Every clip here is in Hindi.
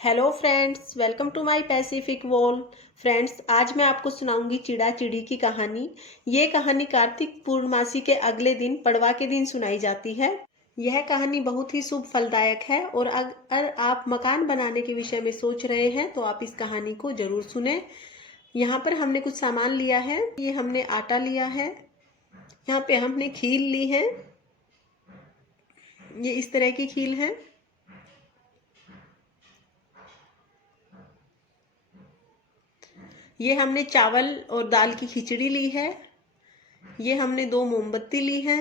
Hello friends, welcome to my Pacific Wall. Friends, आज मैं आपको सुनाऊंगी चिड़ा चिड़ी की कहानी। ये कहानी कार्तिक पूर्णमासी के अगले दिन पड़वा के दिन सुनाई जाती है। यह कहानी बहुत ही शुभ फलदायक है और अगर आप मकान बनाने के विषय में सोच रहे हैं तो आप इस कहानी को जरूर सुने। यहाँ पर हमने कुछ सामान लिया है। ये हमने आटा लिया है, यहाँ पे हमने खील ली है। ये इस तरह की खील है। ये हमने चावल और दाल की खिचड़ी ली है। ये हमने 2 मोमबत्ती ली है।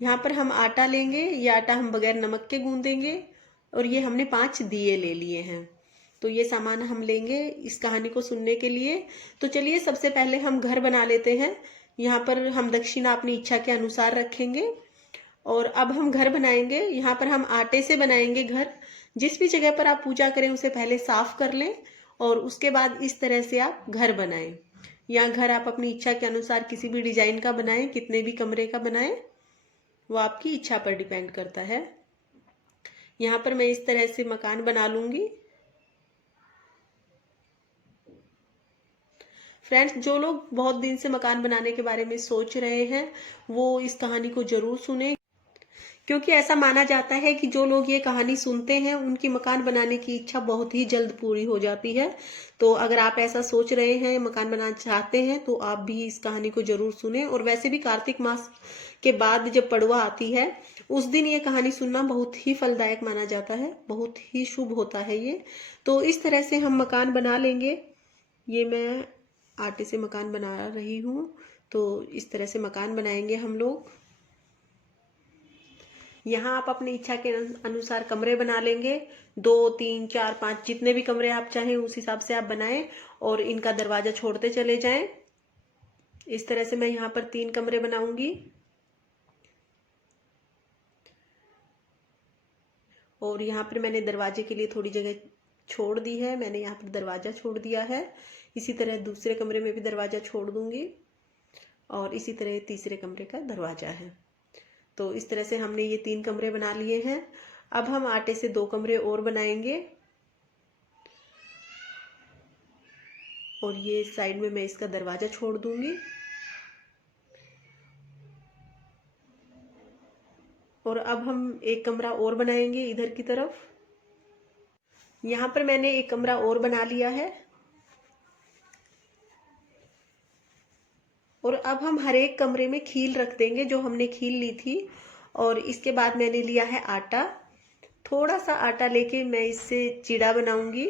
यहाँ पर हम आटा लेंगे। ये आटा हम बगैर नमक के गूंदेंगे। और ये हमने 5 दिए ले लिए हैं। तो ये सामान हम लेंगे इस कहानी को सुनने के लिए। तो चलिए सबसे पहले हम घर बना लेते हैं। यहाँ पर हम दक्षिणा अपनी इच्छा के अनुसार रखेंगे। और अब हम घर बनाएंगे। यहाँ पर हम आटे से बनाएंगे घर। जिस भी जगह पर आप पूजा करें उसे पहले साफ कर लें और उसके बाद इस तरह से आप घर बनाएं। या घर आप अपनी इच्छा के अनुसार किसी भी डिजाइन का बनाएं, कितने भी कमरे का बनाएं, वो आपकी इच्छा पर डिपेंड करता है। यहाँ पर मैं इस तरह से मकान बना लूंगी। फ्रेंड्स, जो लोग बहुत दिन से मकान बनाने के बारे में सोच रहे हैं वो इस कहानी को जरूर सुने, क्योंकि ऐसा माना जाता है कि जो लोग ये कहानी सुनते हैं उनकी मकान बनाने की इच्छा बहुत ही जल्द पूरी हो जाती है। तो अगर आप ऐसा सोच रहे हैं, मकान बनाना चाहते हैं, तो आप भी इस कहानी को जरूर सुने। और वैसे भी कार्तिक मास के बाद जब पड़वा आती है उस दिन ये कहानी सुनना बहुत ही फलदायक माना जाता है, बहुत ही शुभ होता है ये। तो इस तरह से हम मकान बना लेंगे। ये मैं आटे से मकान बना रही हूँ। तो इस तरह से मकान बनाएंगे हम लोग। यहाँ आप अपनी इच्छा के अनुसार कमरे बना लेंगे। 2, 3, 4, 5 जितने भी कमरे आप चाहें उस हिसाब से आप बनाएं और इनका दरवाजा छोड़ते चले जाएं। इस तरह से मैं यहाँ पर 3 कमरे बनाऊंगी। और यहाँ पर मैंने दरवाजे के लिए थोड़ी जगह छोड़ दी है। मैंने यहाँ पर दरवाजा छोड़ दिया है। इसी तरह दूसरे कमरे में भी दरवाजा छोड़ दूंगी और इसी तरह तीसरे कमरे का दरवाजा है। तो इस तरह से हमने ये 3 कमरे बना लिए हैं। अब हम आटे से 2 कमरे और बनाएंगे। और ये साइड में मैं इसका दरवाजा छोड़ दूंगी। और अब हम एक कमरा और बनाएंगे इधर की तरफ। यहाँ पर मैंने एक कमरा और बना लिया है। और अब हम हर एक कमरे में खील रख देंगे जो हमने खील ली थी। और इसके बाद मैंने लिया है आटा। थोड़ा सा आटा लेके मैं इससे चिड़ा बनाऊंगी।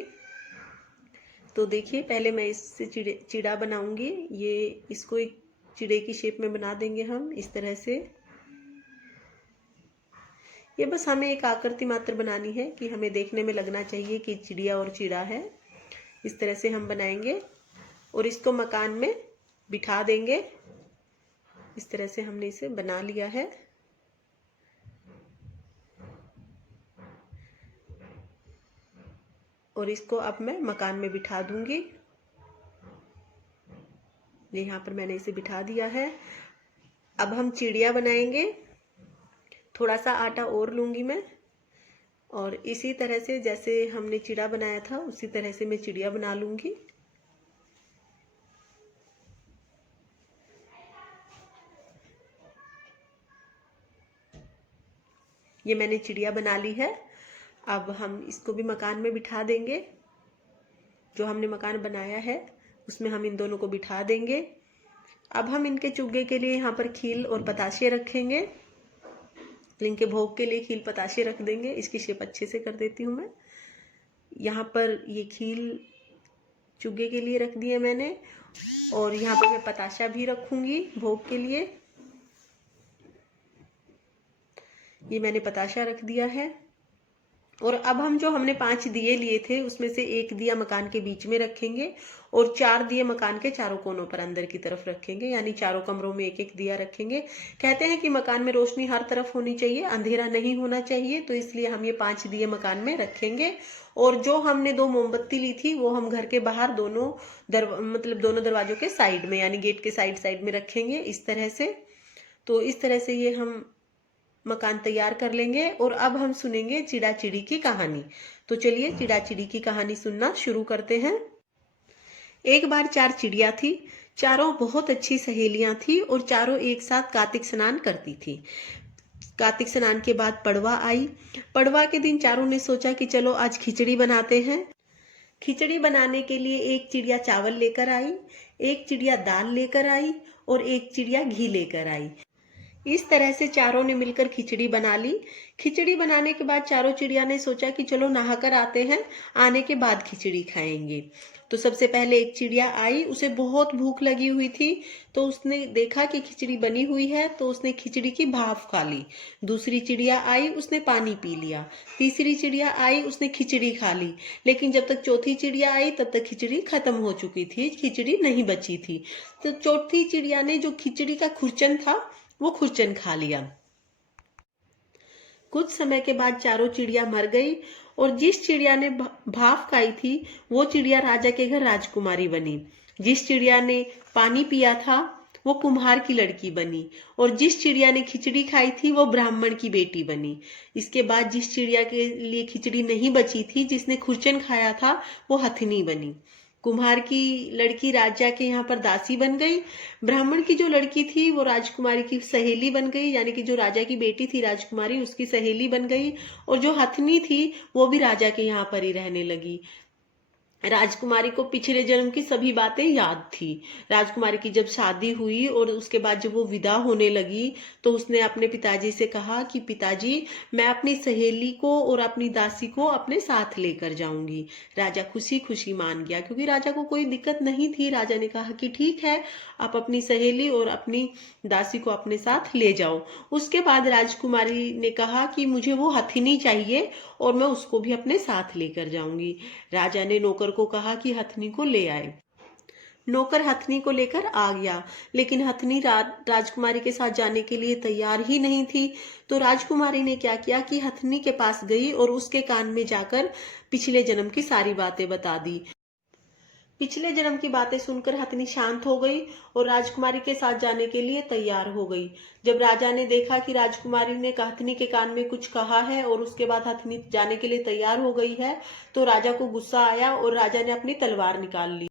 तो देखिए, पहले मैं इससे चिड़ा बनाऊंगी। ये इसको एक चिड़े की शेप में बना देंगे हम इस तरह से। ये बस हमें एक आकृति मात्र बनानी है कि हमें देखने में लगना चाहिए कि चिड़िया और चिड़ा है। इस तरह से हम बनाएंगे और इसको मकान में बिठा देंगे। इस तरह से हमने इसे बना लिया है। और इसको अब मैं मकान में बिठा दूंगी। यहाँ पर मैंने इसे बिठा दिया है। अब हम चिड़िया बनाएंगे। थोड़ा सा आटा और लूंगी मैं और इसी तरह से जैसे हमने चिड़ा बनाया था उसी तरह से मैं चिड़िया बना लूंगी। ये मैंने चिड़िया बना ली है। अब हम इसको भी मकान में बिठा देंगे। जो हमने मकान बनाया है उसमें हम इन दोनों को बिठा देंगे। अब हम इनके चुग्गे के लिए यहाँ पर खील और पताशे रखेंगे। इनके भोग के लिए खील पताशे रख देंगे। इसकी शेप अच्छे से कर देती हूँ मैं। यहाँ पर ये खील चुग्गे के लिए रख दिए मैंने। और यहाँ पर मैं पताशा भी रखूंगी भोग के लिए। ये मैंने पताशा रख दिया है। और अब हम जो हमने 5 दिए लिए थे उसमें से एक दिया मकान के बीच में रखेंगे और 4 दिए मकान के चारों कोनों पर अंदर की तरफ रखेंगे। यानी चारों कमरों में एक एक दिया रखेंगे। कहते हैं कि मकान में रोशनी हर तरफ होनी चाहिए, अंधेरा नहीं होना चाहिए। तो इसलिए हम ये 5 दिए मकान में रखेंगे। और जो हमने 2 मोमबत्ती ली थी वो हम घर के बाहर दोनों दरवाजों के साइड में, यानी गेट के साइड में रखेंगे इस तरह से। तो इस तरह से ये हम मकान तैयार कर लेंगे और अब हम सुनेंगे चिड़ा चिड़ी की कहानी। तो चलिए चिड़ा चिड़ी की कहानी सुनना शुरू करते हैं। एक बार 4 चिड़िया थी। चारों बहुत अच्छी सहेलियां थी और चारों एक साथ कार्तिक स्नान करती थी। कार्तिक स्नान के बाद पड़वा आई। पड़वा के दिन चारों ने सोचा कि चलो आज खिचड़ी बनाते हैं। खिचड़ी बनाने के लिए एक चिड़िया चावल लेकर आई, एक चिड़िया दाल लेकर आई और एक चिड़िया घी लेकर आई। इस तरह से चारों ने मिलकर खिचड़ी बना ली। खिचड़ी बनाने के बाद चारों चिड़िया ने सोचा कि चलो नहाकर आते हैं, आने के बाद खिचड़ी खाएंगे। तो सबसे पहले एक चिड़िया आई, उसे बहुत भूख लगी हुई थी। तो उसने देखा कि खिचड़ी बनी हुई है, तो उसने खिचड़ी की भाप खा ली। दूसरी चिड़िया आई, उसने पानी पी लिया। तीसरी चिड़िया आई, उसने खिचड़ी खा ली। लेकिन जब तक चौथी चिड़िया आई तब तक खिचड़ी खत्म हो चुकी थी, खिचड़ी नहीं बची थी। तो चौथी चिड़िया ने जो खिचड़ी का खुरचन था वो खुरचन खा लिया। कुछ समय के बाद चारों चिड़िया मर गई और जिस चिड़िया ने भाप खाई थी वो चिड़िया राजा के घर राजकुमारी बनी। जिस चिड़िया ने पानी पिया था वो कुम्हार की लड़की बनी और जिस चिड़िया ने खिचड़ी खाई थी वो ब्राह्मण की बेटी बनी। इसके बाद जिस चिड़िया के लिए खिचड़ी नहीं बची थी, जिसने खुरचन खाया था, वो हथिनी बनी। कुम्हार की लड़की राजा के यहाँ पर दासी बन गई। ब्राह्मण की जो लड़की थी वो राजकुमारी की सहेली बन गई, यानी कि जो राजा की बेटी थी राजकुमारी उसकी सहेली बन गई। और जो हथनी थी वो भी राजा के यहाँ पर ही रहने लगी। राजकुमारी को पिछले जन्म की सभी बातें याद थी। राजकुमारी की जब शादी हुई और उसके बाद जब वो विदा होने लगी तो उसने अपने पिताजी से कहा कि पिताजी, मैं अपनी सहेली को और अपनी दासी को अपने साथ लेकर जाऊंगी। राजा खुशी खुशी मान गया, क्योंकि राजा को कोई दिक्कत नहीं थी। राजा ने कहा कि ठीक है, आप अपनी सहेली और अपनी दासी को अपने साथ ले जाओ। उसके बाद राजकुमारी ने कहा कि मुझे वो हथिनी चाहिए और मैं उसको भी अपने साथ लेकर जाऊंगी। राजा ने नौकर को कहा कि हथनी को ले आए। नौकर हथनी को लेकर आ गया, लेकिन हथनी राजकुमारी के साथ जाने के लिए तैयार ही नहीं थी। तो राजकुमारी ने क्या किया कि हथनी के पास गई और उसके कान में जाकर पिछले जन्म की सारी बातें बता दी। पिछले जन्म की बातें सुनकर हथनी शांत हो गई और राजकुमारी के साथ जाने के लिए तैयार हो गई। जब राजा ने देखा कि राजकुमारी ने हथनी के कान में कुछ कहा है और उसके बाद हथनी जाने के लिए तैयार हो गई है, तो राजा को गुस्सा आया और राजा ने अपनी तलवार निकाल ली।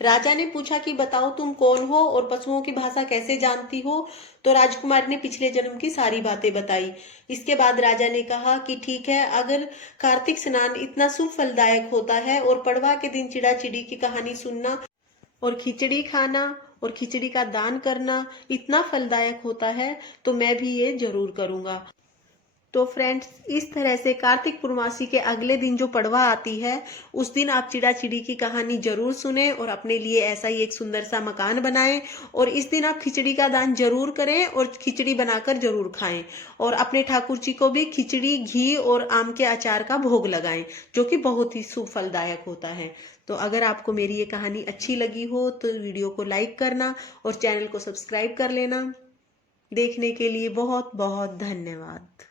राजा ने पूछा कि बताओ तुम कौन हो और पशुओं की भाषा कैसे जानती हो। तो राजकुमार ने पिछले जन्म की सारी बातें बताई। इसके बाद राजा ने कहा कि ठीक है, अगर कार्तिक स्नान इतना शुभ फलदायक होता है और पड़वा के दिन चिड़ा चिड़ी की कहानी सुनना और खिचड़ी खाना और खिचड़ी का दान करना इतना फलदायक होता है, तो मैं भी ये जरूर करूंगा। तो फ्रेंड्स, इस तरह से कार्तिक पूर्णमासी के अगले दिन जो पड़वा आती है उस दिन आप चिड़ा चिड़ी की कहानी जरूर सुने और अपने लिए ऐसा ही एक सुंदर सा मकान बनाएं। और इस दिन आप खिचड़ी का दान जरूर करें और खिचड़ी बनाकर जरूर खाएं और अपने ठाकुर जी को भी खिचड़ी, घी और आम के अचार का भोग लगाएं, जो कि बहुत ही शुभ फलदायक होता है। तो अगर आपको मेरी ये कहानी अच्छी लगी हो तो वीडियो को लाइक करना और चैनल को सब्सक्राइब कर लेना। देखने के लिए बहुत बहुत धन्यवाद।